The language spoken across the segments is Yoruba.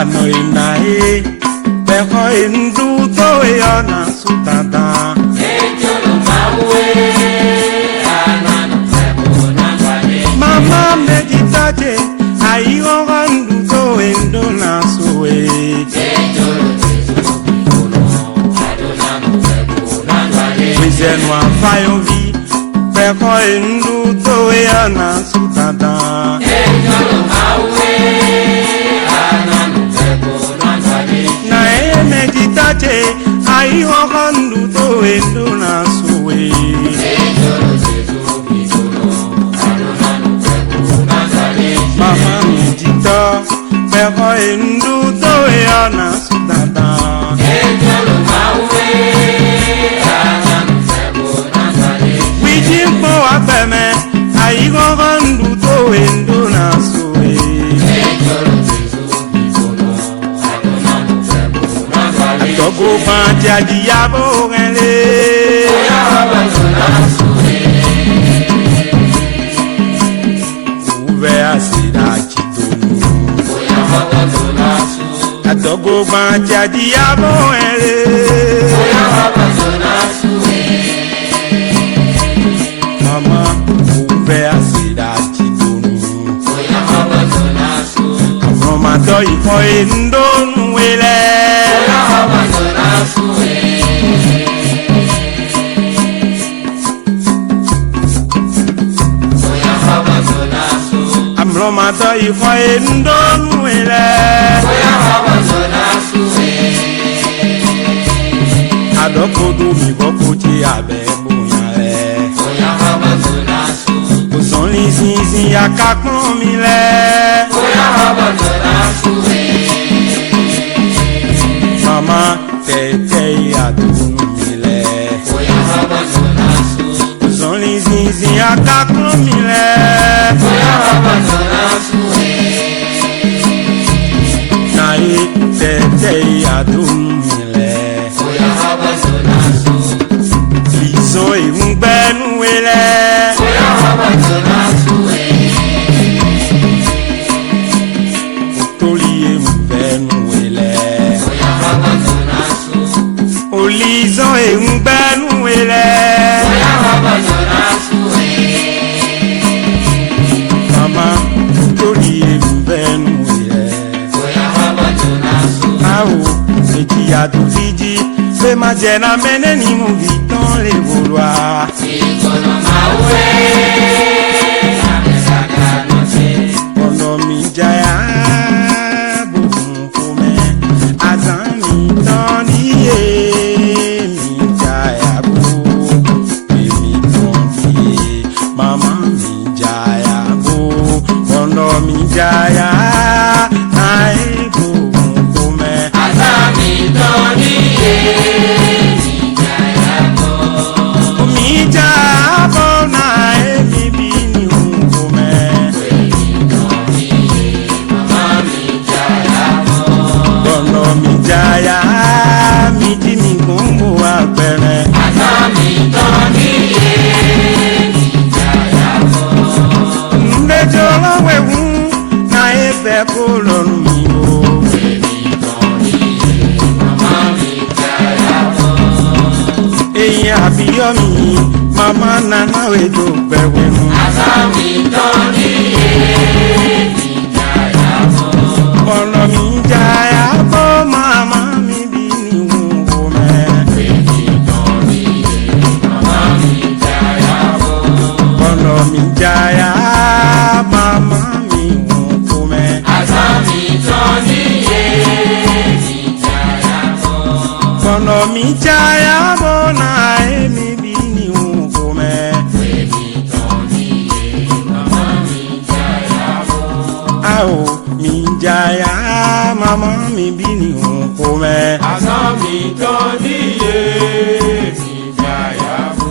Anoinae, Beko Indu Toyona Sutata. Mama meditate, Ayo Randu Toendo Nasue. Wizenwa Fayovi, Beko Indu Toyona Sutata. Meditate, I want to endo na suwe. Mama medita, pero endo to na sudada. Wijin po abeme, I want to endo na suwe. Togo bantia diabo rele. Ouve a cidade do Togo bantia diabo rele. Mama, ouve a cidade do Roma doi foi ndonu ele. Amromata ifo endonu ele. Adokodo mi bokuti abe bunyale. Ozonli zinzin yakakon mi le. Mama tete adunu mi le. Ozonli zinzin yakakon mi le. Nae tete adunu mi le. Liso e ungbenu ele. Otoli e ungbenu ele. Olizo e ungbenu ele. Mama otoli e ungbenu ele. Awo eti adu vidi. Fais ma diena mene ni mon vit dans les vouloirs. Mon nom jaya boufume azami toniye mi jaya bou mi confie maman mi jaya bou mon nom jaya ai boufume azami toniye. Jaya mi di mi gombo agbere. Azami toni ye mi jaya mo. Mbejo lowe wu na efe kolonu mi o. Mi toni ye mama mi jaya mo. Eyin abiyo mi mama nana we do gbewe mu. Azami toni ye mi jaya mo. Ono mi jaya mo. Jaya mama mi mukume azami toni ye mi jaya mo kono mi jaya mo na emi bini mukume mi toni ye mama mi jaya mo ao mi jaya mama mi bini mukume azami toni ye mi jaya mo.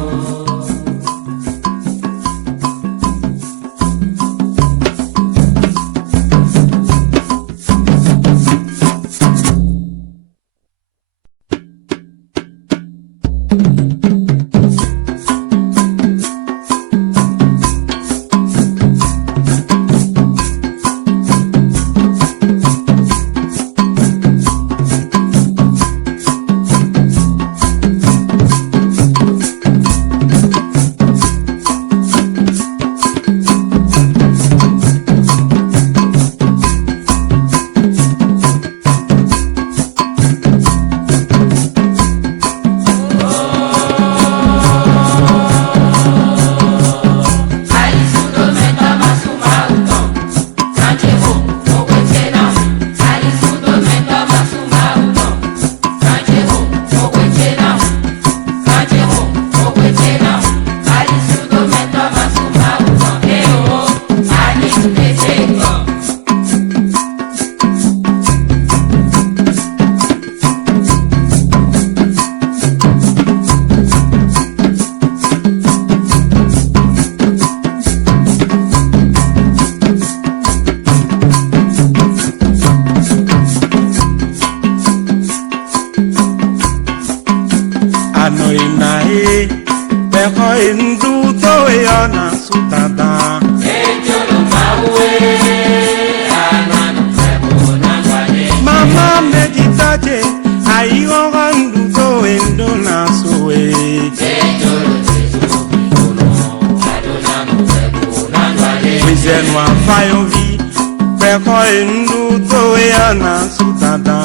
ndu towe ana sutata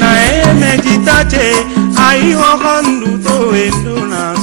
na emejitache ayi hokondu towe ndu na